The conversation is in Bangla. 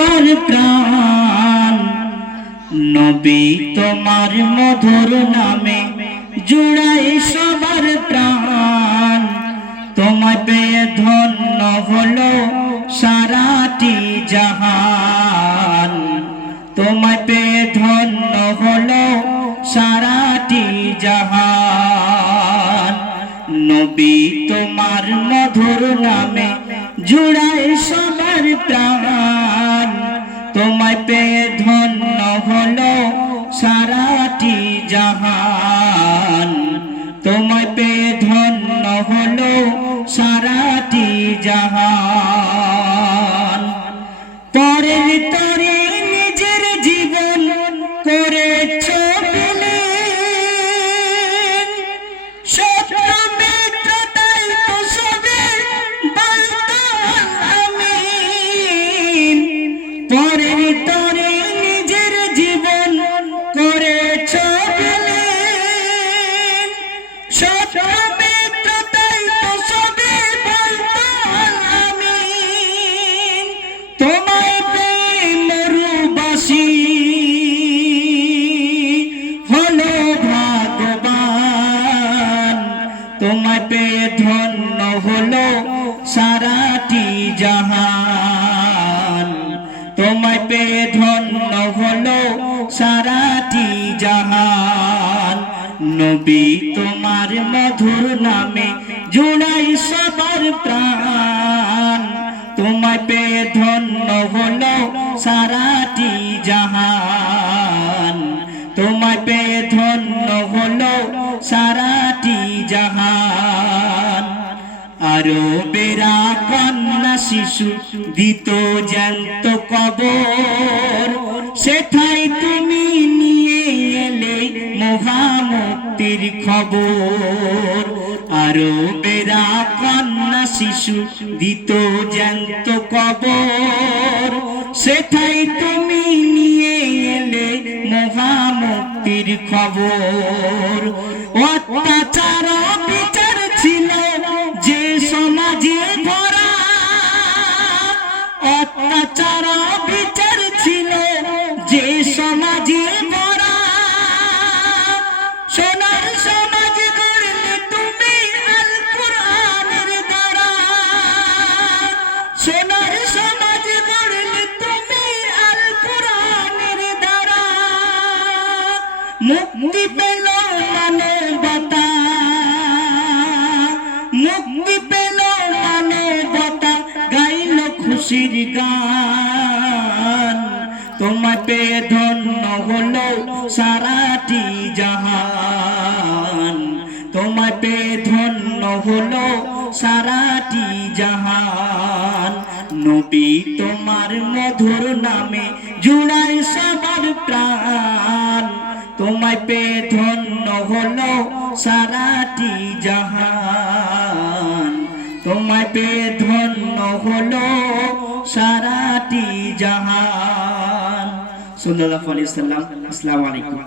সবার প্রাণ। নবী তোমার মধুর নামে জুড়াই সবার প্রাণ। তোমায় পেয়ে ধন্য হলো সারাটি জাহান। তোমায় পেয়ে ধন্য হলো সারাটি জাহান। নবী তোমার মধুর নামে জুড়াই সবার প্রাণ। পেয়ে ধন্য হলো সারাটি জাহান। তোমায় পেয়ে ধন্য হলো সারাটি জাহান। তোমায় পেয়ে ধন্য হলো সারাটি জাহান। জাহান নবী তোমার মধুর নামে জুড়াই সবার প্রাণ। তোমায় পেয়ে ধন্য হলো সারাটি জাহান। তোমায় পেয়ে ধন্য হলো সারাটি জাহান। আরও বেরা কন্যা শিশু দিত জ্যান্ত কবর, সেথায় তুমি মহামুক্তির খবর। আরও বেরা কন্যা শিশু দিত জ্যান্ত কবর। সেথায় তুমি নিয়ে এলে মহামুক্তির খবর। অত্যাচার বিচার ছিল যে সমাজে ভরা। অত্যাচার বিচার ছিল যে সমাজে ভরা। সোনার মুক্তি পেল মানবতা। মুক্তি পেল মানবতা, গাইল খুশির গান। পেয়ে ধন্য হলো সারাটি জাহান। পেয়ে ধন্য হলো সারাটি জাহান। নবী তোমার মধুর নামে জুড়াই সবার প্রাণ। তোমায় পে ধন্য হল সারাটি জাহান। তোমায় পে ধন্য হল সারাটি জাহান। সুন্দর আলাইকুম।